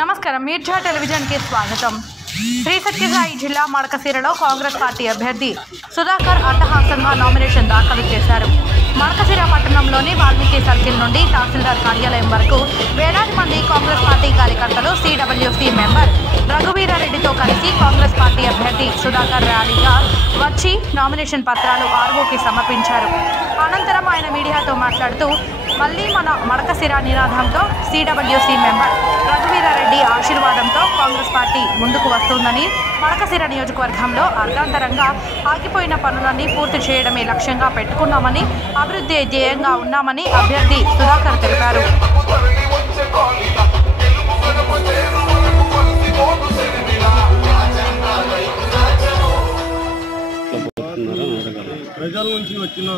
నమస్కారం. మీర్జా టెలివిజన్ కి స్వాగతం. శ్రీ సత్యసాయి జిల్లా మడకశిరలో కాంగ్రెస్ పార్టీ అభ్యర్థి సుధాకర్ అట్టహాసంగా నామినేషన్ దాఖలు చేశారు. మడకశిర పట్టణంలోని వాల్మీకి సర్కిల్ నుండి తహసీల్దార్ కార్యాలయం వరకు వేలాది మంది కాంగ్రెస్ పార్టీ కార్యకర్తలు సిడబ్ల్యూసి మెంబర్ రఘువీరారెడ్డితో కలిసి కాంగ్రెస్ పార్టీ అభ్యర్థి సుధాకర్ ర్యాలీగా వచ్చి నామినేషన్ పత్రాలు ఆర్ఓకి సమర్పించారు. అనంతరం ఆయన మీడియాతో మాట్లాడుతూ మళ్లీ మన మడకశిర నినాదంతో సిడబ్ల్యూసి మెంబర్ రఘువీరారెడ్డి ఆశీర్వాదంతో కాంగ్రెస్ పార్టీ ముందుకు వస్తుందని, మడకశిర నియోజకవర్గంలో అర్ధాంతరంగా ఆగిపోయిన పనులన్నీ పూర్తి చేయడమే లక్ష్యంగా పెట్టుకున్నామని, అభివృద్ధి ధ్యేయంగా ఉన్నామని అభ్యర్థి సుధాకర్ తెలిపారు. ప్రజల నుంచి వచ్చిన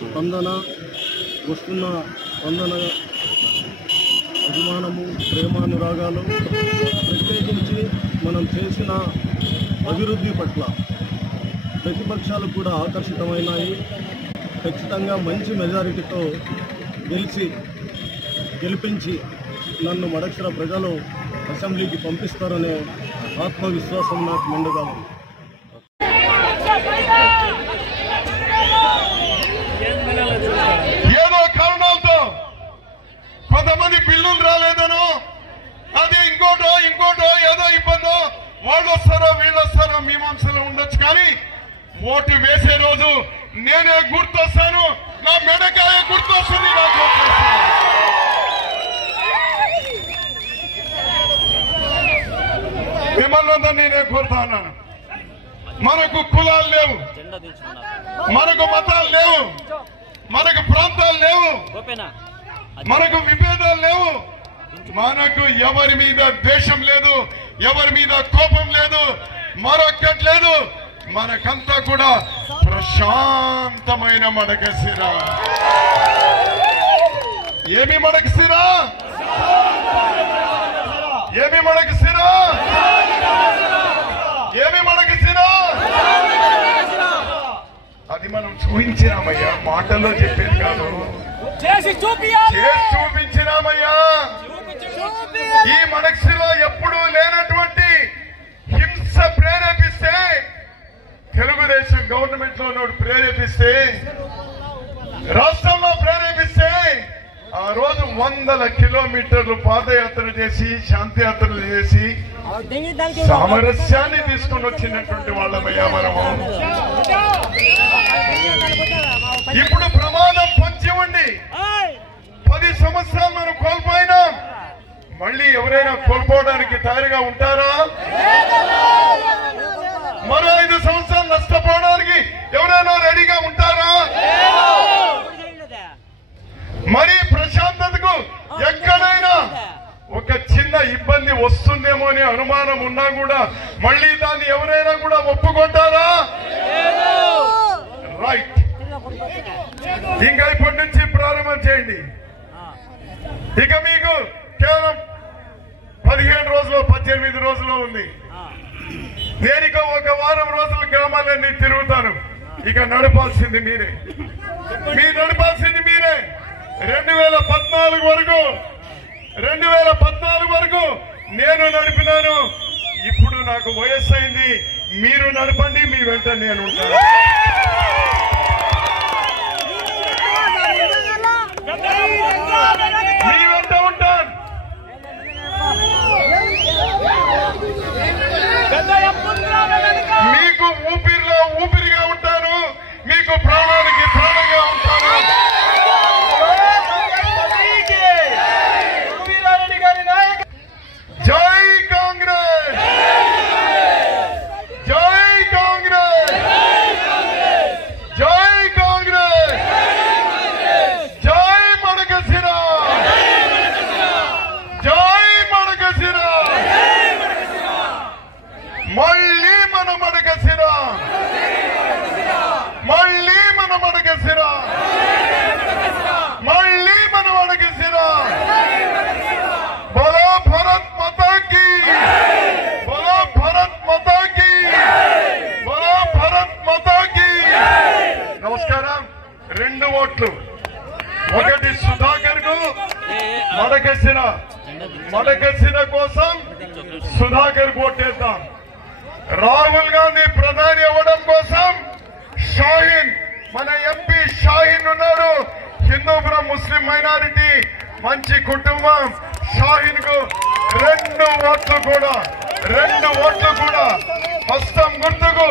స్పందన, వస్తున్న స్పందన, అభిమానము, ప్రేమానురాగాలు, ప్రత్యేకించి మనం చేసిన అభివృద్ధి పట్ల ప్రతిపక్షాలు కూడా ఆకర్షితమైనాయి. ఖచ్చితంగా మంచి మెజారిటీతో గెలిపించి నన్ను మడకశిర ప్రజలు అసెంబ్లీకి పంపిస్తారనే ఆత్మవిశ్వాసం నాకు మెండుగా ఉంది. ఏదో కారణాలతో కొంతమంది బిల్లులు రాలేదనో, అది ఇంకోటో ఏదో ఇబ్బందో, వాళ్ళు వస్తారో వీళ్ళు వస్తారో మీమాంసలో ఉండొచ్చు. కానీ ఓటు వేసే రోజు నేనే గుర్తొస్తాను, నా మెడకాయ గుర్తొస్తుంది. మిమ్మల్ని అందరినీ నేను కోరుతా ఉన్నాను. మనకు కులాలు లేవు, మనకు మతాలు లేవు, మనకు ప్రాంతాలు లేవు, మనకు విభేదాలు లేవు, మనకు ఎవరి మీద ద్వేషం లేదు, ఎవరి మీద కోపం లేదు, మరొక్కటి లేదు. మనకంతా కూడా ప్రశాంతమైన మడకశిర. ఏమి మడకశిర? ఏమి మడకశిర? ఏమి మడకశిర? అది మనం చూపించినామయ్యా, మాటల్లో చెప్పేది కాదు, చేసి చూపించినామయ్యా. ఈ మడకశిరలో ఎప్పుడూ లేనటువంటి హింస ప్రేరేపిస్తే, తెలుగుదేశం గవర్నమెంట్ లో ప్రేరేపిస్తే, రాష్ట్రంలో ప్రేరేపిస్తే, ఆ రోజు 100 కిలోమీటర్లు పాదయాత్ర చేసి, శాంతియాత్రలు చేసి సామరస్యాన్ని తీసుకుని వచ్చినటువంటి వాళ్ళమయ్యా మనము. ఇప్పుడు ప్రమాదం పొంచి ఉండి 10 సంవత్సరాలు మనం కోల్పోయినాం. మళ్ళీ ఎవరైనా కోల్పోవడానికి తయారుగా ఉంటారా? మరో 5 సంవత్సరాలు నష్టపోవడానికి ఎవరైనా రెడీగా ఉంటారా? మరి ప్రశాంతతకు ఎక్కడైనా ఒక చిన్న ఇబ్బంది వస్తుందేమో అనే అనుమానం ఉన్నా కూడా మళ్ళీ దాన్ని ఎవరైనా కూడా ఒప్పుకుంటారా? రైట్. ఇంకా ఇప్పటి నుంచి ప్రారంభం చేయండి. ఇక మీకు కేవలం 15 రోజులు 18 రోజులు ఉంది. నేను ఇక 1 వారం రోజులు గ్రామాలన్నీ తిరుగుతాను. ఇక నడపాల్సింది మీరే, నడపాల్సింది మీరే. 2014 వరకు నేను నడిపినాను. ఇప్పుడు నాకు వయస్సు అయింది. మీరు నడపండి, మీ వెంట నేను ఉంటాను. మీ వెంట ఉంటాను. మీకు ఊపిరిలో ఊపిరిగా ఉంటాను, మీకు ప్రాణానికి ప్రాణంగా ఉంటాను. జై కాంగ్రెస్, జై కాంగ్రెస్, జై కాంగ్రెస్, జై మడకశిర. మడకశిర కోసం సుధాకర్ ఓటేద్దాం. రాహుల్ గాంధీ ప్రధాని అవ్వడం కోసం షాహీన్, మన ఎంపీ షాహీన్ ఉన్నారు. హిందూపురం ముస్లిం మైనారిటీ మంచి కుటుంబం. షాహీన్ కు 2 ఓట్లు కూడా హస్తం గుర్తుకు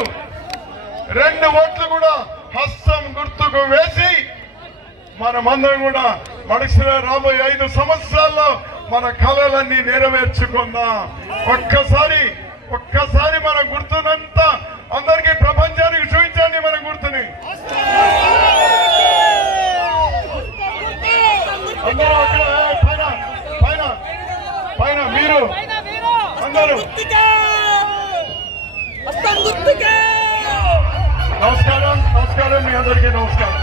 2 ఓట్లు కూడా హస్తం గుర్తుకు వేసి మనమందరం కూడా మడకశిర రాబోయే 5 సంవత్సరాల్లో మన కళలన్నీ నెరవేర్చుకుందాం. ఒక్కసారి మన గుర్తునంతా అందరికీ ప్రపంచానికి చూపించండి. మన గుర్తుని పైన మీరు అందరూ నమస్కారం. మీ అందరికీ నమస్కారం.